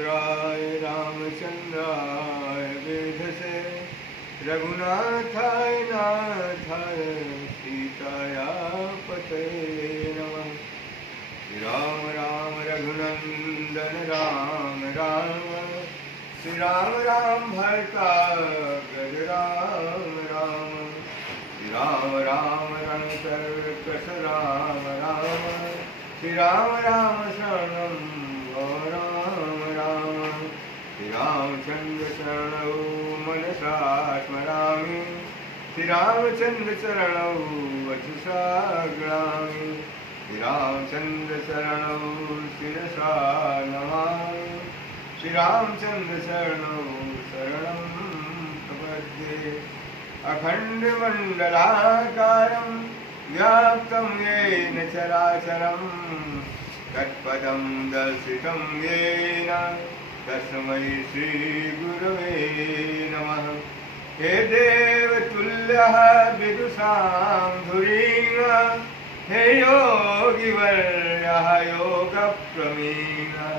भद्राय रामचंद्राय वेधसे रघुनाथाय नाथाय सीताया पतये नमः। राम राम रघुनंदन राम राम, श्री राम राम भरता गज राम राम, श्री राम राम रणकर्कश राम राम, श्री राम राम शरणं भव राम राम, श्री रामचंद्र शरणौ मनसा स्मरामि, श्री रामचंद्र चरणौ वचसा गृहामि, श्री रामचंद्र शरणौ शिरसा नमामि, श्री रामचंद्र शरणौ शरणं प्रपद्ये। अखंडमंडलाकारं व्याप्तं येन चराचरं तत्पदं दर्शितं येन तस्मै श्रीगुरवे नमः। हे देवतुल्यः विदुषां धुरीः, हे योगिवर्यः योगप्रवीणः,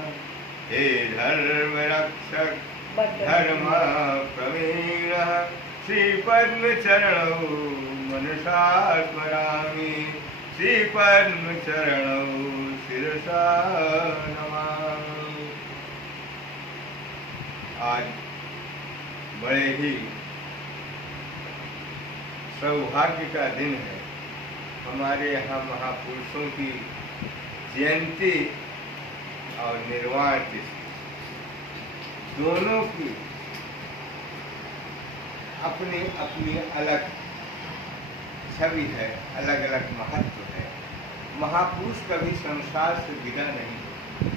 हे धर्मरक्षक धर्मप्रवीणः, श्रीपद्मचरणौ मनसा स्मरामि, श्रीपद्मचरणौ शिरसा नमामि। आज बड़े ही सौभाग्य का दिन है। हमारे यहाँ महापुरुषों की जयंती और निर्वाण तिथि दोनों की अपनी अपनी अलग छवि है, अलग अलग महत्व है। महापुरुष कभी संसार से विदा नहीं होते,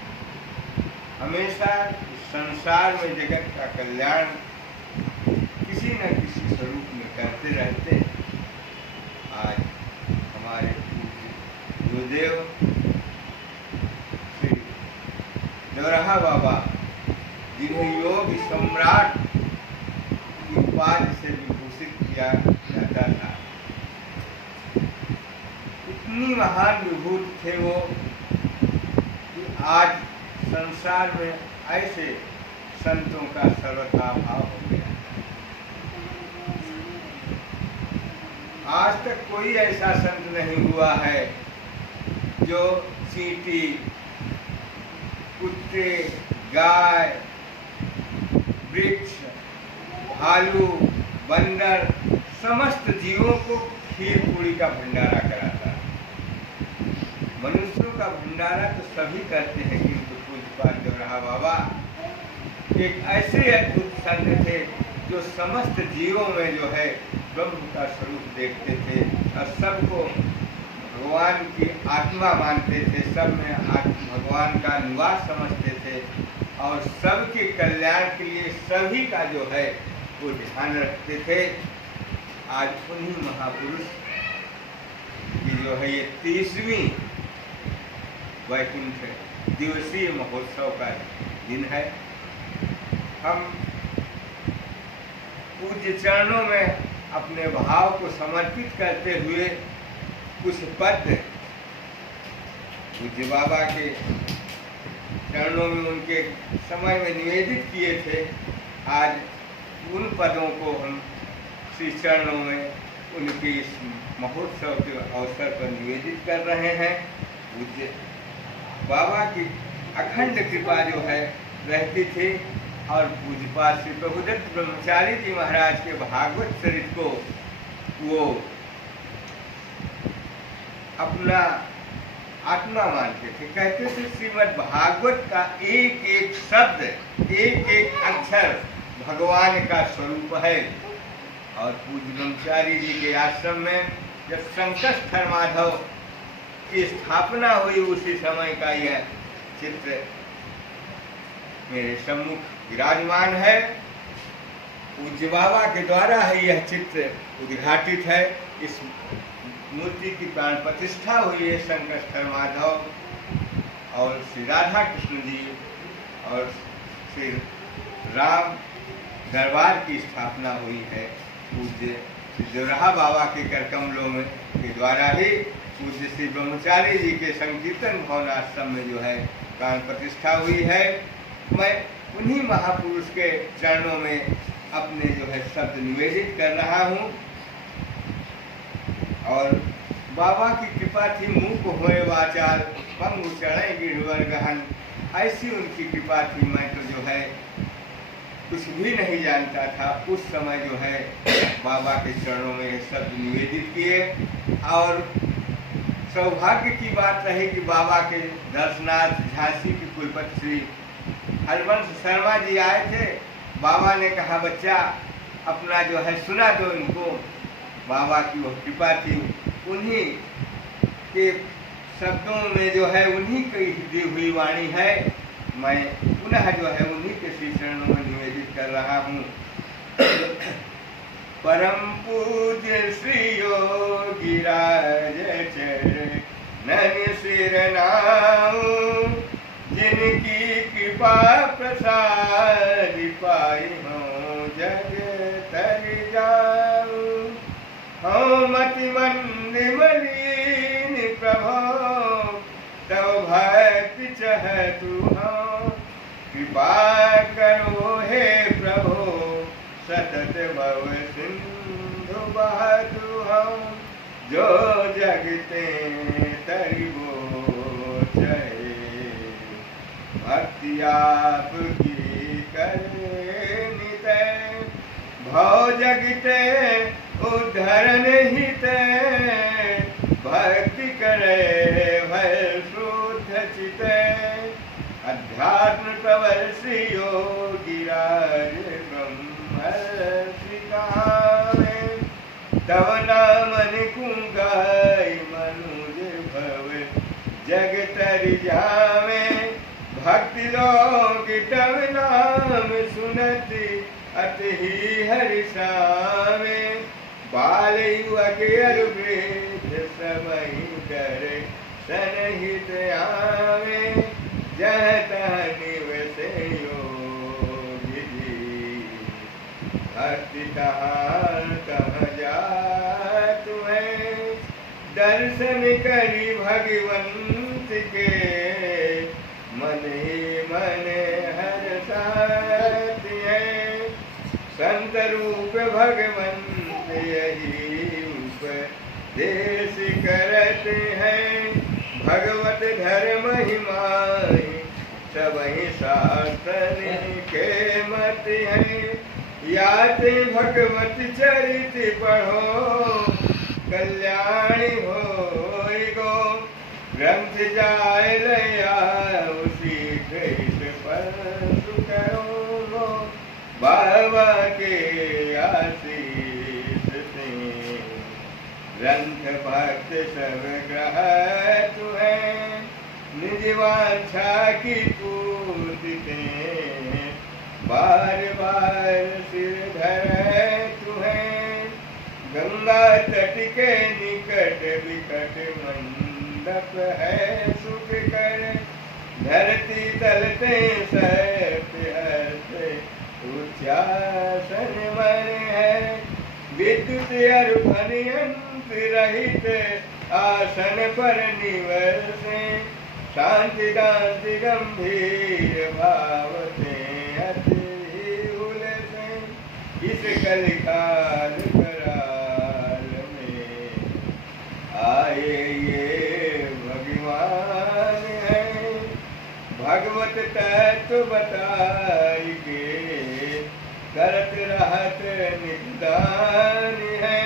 हमेशा संसार में जगत का कल्याण किसी न किसी स्वरूप में करते रहते हैं। आज हमारे गुरुदेव श्री देवराहा बाबा, जिन्हें योग सम्राट की उपाधि से विभूषित किया जाता था, इतनी महान विभूति थे वो कि आज संसार में ऐसे संतों का सर्वथा भाव हो गया। आज तक कोई ऐसा संत नहीं हुआ है जो चींटी, कुत्ते, गाय, वृक्ष, भालू, बंदर, समस्त जीवों को खीर पूरी का भंडारा कराता। मनुष्यों का भंडारा तो सभी करते हैं, किंतु पूज्यपाद देवराहा बाबा एक ऐसे अद्भुत संत थे जो समस्त जीवों में जो है ब्रह्म का स्वरूप देखते थे और सबको भगवान की आत्मा मानते थे, सब में भगवान का निवास समझते थे और सबके कल्याण के लिए सभी का जो है वो ध्यान रखते थे। आज उन्हीं महापुरुष की जो है ये 30वीं वैकुंठ दिवसीय महोत्सव का दिन है। हम पूज्य चरणों में अपने भाव को समर्पित करते हुए कुछ पद पूज्य बाबा के चरणों में उनके समय में निवेदित किए थे। आज उन पदों को हम श्री चरणों में उनके इस महोत्सव के अवसर पर निवेदित कर रहे हैं। पूज्य बाबा की अखंड कृपा जो है रहती थी और पूज्यपाद श्री प्रभुदत्त ब्रह्मचारी जी महाराज के भागवत चरित को वो अपना आत्मा मानते थे। कहते थे श्रीमद् भागवत का एक एक शब्द, एक एक अक्षर भगवान का स्वरूप है। और पूज्य ब्रह्मचारी जी के आश्रम में जब संकष्ठर माधव की स्थापना हुई उसी समय का यह चित्र मेरे सम्मुख विराजमान है। पूज्य बाबा के द्वारा ही यह चित्र उद्घाटित है। इस मूर्ति की प्राण प्रतिष्ठा हुई है संकष्ठर माधव और श्री राधा कृष्ण जी और श्री राम दरबार की स्थापना हुई है। पूज्य श्री देवराहा बाबा के कर कमलों में के द्वारा ही पूज्य श्री ब्रह्मचारी जी के संकीर्तन भवन आश्रम में जो है प्राण प्रतिष्ठा हुई है। मैं उन्हीं महापुरुष के चरणों में अपने जो है शब्द निवेदित कर रहा हूँ। और बाबा की कृपा थी, मूक होए वाचाल पंगु चढ़े गिरवर गहन। ऐसी उनकी कृपा थी, मैं तो जो है कुछ भी नहीं जानता था। उस समय जो है बाबा के चरणों में ये शब्द निवेदित किए। और सौभाग्य की बात रही कि बाबा के दर्शनार्थ झांसी के कुलपति श्री हरवंश शर्मा जी आए थे। बाबा ने कहा बच्चा अपना जो है सुना दो इनको। बाबा की वो कृपा थी, उन्हीं के शब्दों में जो है उन्हीं की दी हुई वाणी है। मैं पुनः जो है उन्हीं के श्री चरणों में निवेदित कर रहा हूँ। परम पूज्य श्री योगीराज चरणन सिर नाऊं, जिनकी कृपा प्रसाद पाई हूँ जग तर जाऊं। हूँ मति मंद मलिन प्रभो, तव भक्ति चहतु हूँ। कृपा करो हे प्रभो, सतत भव सिंधु बहतु हूँ। जो जगते तरिबो चहे, भक्ति आपकी करे नितय। भव जगते उद्धरण हित, भक्ति करे भय शुद्ध चित। अध्यात्म प्रवर श्री योगीराज ब्रह्मर्षि कहावे। तव नामन कुंगाई मनुज भव जग तर जावे। भक्ति लोग तव नाम सुनति अति हर्षावे। बाल युवक अरु वृद्ध सबहि करे सनहित आवे। जह तह निवसे योगी जी, भक्ति तहाँ तहाँ जातु है। दर्शन करी भगवंत के, मन ही मन हर्षात है। संत रूप भगवंत यही उपदेश करत हैं। भगवत धर्म महिमाहि सबहि शासन के मत हैं। याते भगवत चरित पढ़ो, कल्याणी होय गो। ग्रंथ जाय लया उसी कृत पर सुकरो। बाबा के आशीष से ग्रंथ भक्त सब ग्रहत हैं। निज वांछा की पूर्ति बार बार सिर धरत हैं। गंगा तट के निकट विकट मंडप है सुख कर। धरती तलते सहते हर्षे उच्चासन मन है। विद्युत अरुधन यंत्र रहित आसन पर निवसे। शांति दांति गंभीर भाव से अति उलसे। इस कलिकाल कराल में आए ये भगवान है। भगवत तत्व बताई के करत रहत निदान है।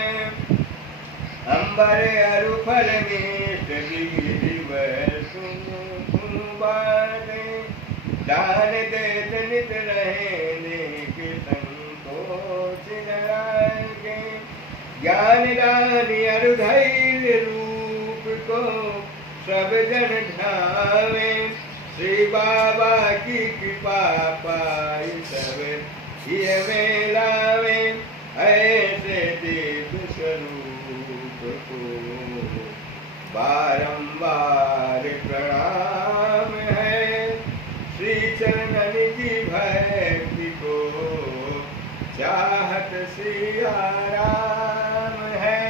अंबर अरु फल मीठ गिरिव सुन बाते। दान देत नित रहने के संकोच के। ज्ञान दान अरु धैर्य रूप को सब जन ढावे। श्री बाबा की कृपा पाई सब ये मेलावे। ऐसे दिव्य स्वरूप को बारंबार प्रणाम है। श्री चरणन की भक्ति को चाहत श्री आराम है।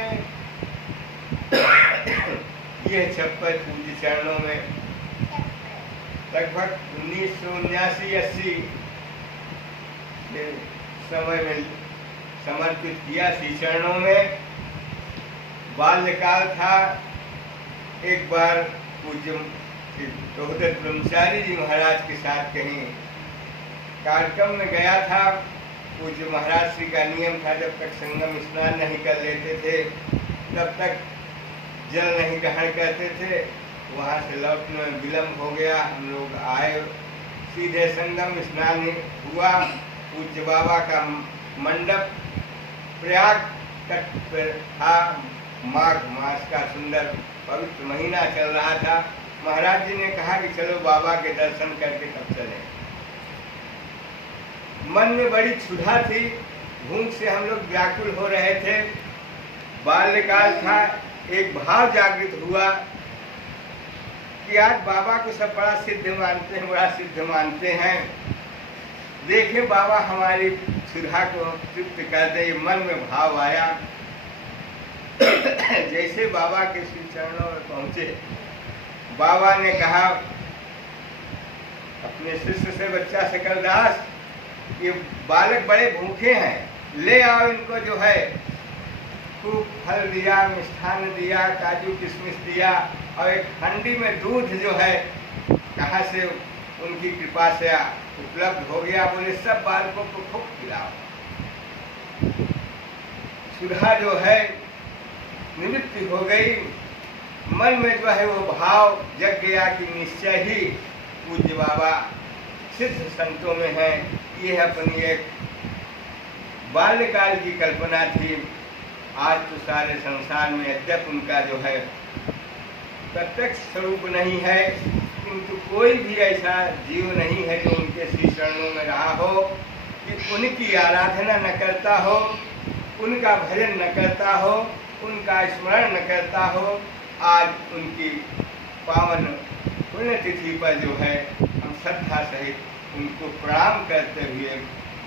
ये 56 पूज्य चरणों में लगभग 1979-80 से समय में समर्पित किया श्री चरणों में। बाल्यकाल था। एक बार पूज्य दोहदत्त ब्रह्मचारी जी महाराज के साथ कहीं कार्यक्रम में गया था। पूज्य महाराज श्री का नियम था, जब तक संगम स्नान नहीं कर लेते थे तब तक जल नहीं ग्रहण करते थे। वहाँ से लौटने में विलम्ब हो गया। हम लोग आए, सीधे संगम स्नान हुआ। पूज्य बाबा का मंडप प्रयाग तट पर था। माघ मास का सुंदर पवित्र महीना चल रहा था। महाराज जी ने कहा कि चलो बाबा के दर्शन करके तब चलें। मन में बड़ी क्षुधा थी, भूख से हम लोग व्याकुल हो रहे थे। बाल्यकाल था। एक भाव जागृत हुआ कि आज बाबा को सब बड़ा सिद्ध मानते हैं, बड़ा सिद्ध मानते हैं। देखें बाबा हमारी क्षुधा को तृप्त कर दे। मन में भाव आया। जैसे बाबा के श्री चरणों में पहुंचे, बाबा ने कहा अपने शिष्य से, बच्चा सकलदास, ये बालक बड़े भूखे हैं, ले आओ इनको जो है खूब फल दिया, मिष्ठान दिया, काजू किशमिश दिया और एक हंडी में दूध जो है कहाँ से उनकी कृपा से उपलब्ध हो गया। बोले सब बालकों को खूब खिलाओ। सुधा जो है निवृत्ति हो गई। मन में जो है वो भाव जग गया कि निश्चय ही पूज्य बाबा सिद्ध संतों में है। ये अपनी एक बाल्यकाल की कल्पना थी। आज तो सारे संसार में यद्यप उनका जो है प्रत्यक्ष स्वरूप नहीं है, किंतु कोई भी ऐसा जीव नहीं है जो उनके श्री चरणों में रहा हो कि उनकी आराधना न करता हो, उनका भजन न करता हो, उनका स्मरण न करता हो। आज उनकी पावन पुण्यतिथि पर जो है हम श्रद्धा सहित उनको प्रणाम करते हुए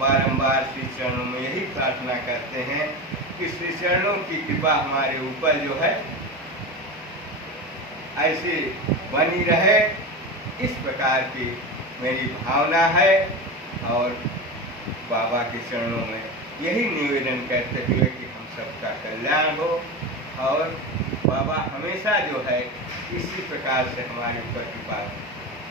बारंबार श्री चरणों में यही प्रार्थना करते हैं कि श्री चरणों की कृपा हमारे ऊपर जो है ऐसी बनी रहे। इस प्रकार की मेरी भावना है और बाबा के चरणों में यही निवेदन करते हुए कि हम सबका कल्याण हो और बाबा हमेशा जो है इसी प्रकार से हमारे ऊपर कृपा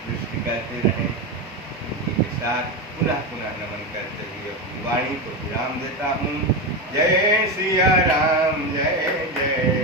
दृष्टि करते रहें। इसी के साथ पुनः पुनः नमन करते हुए अपनी वाणी को विराम देता हूँ। जय सिया राम, जय जय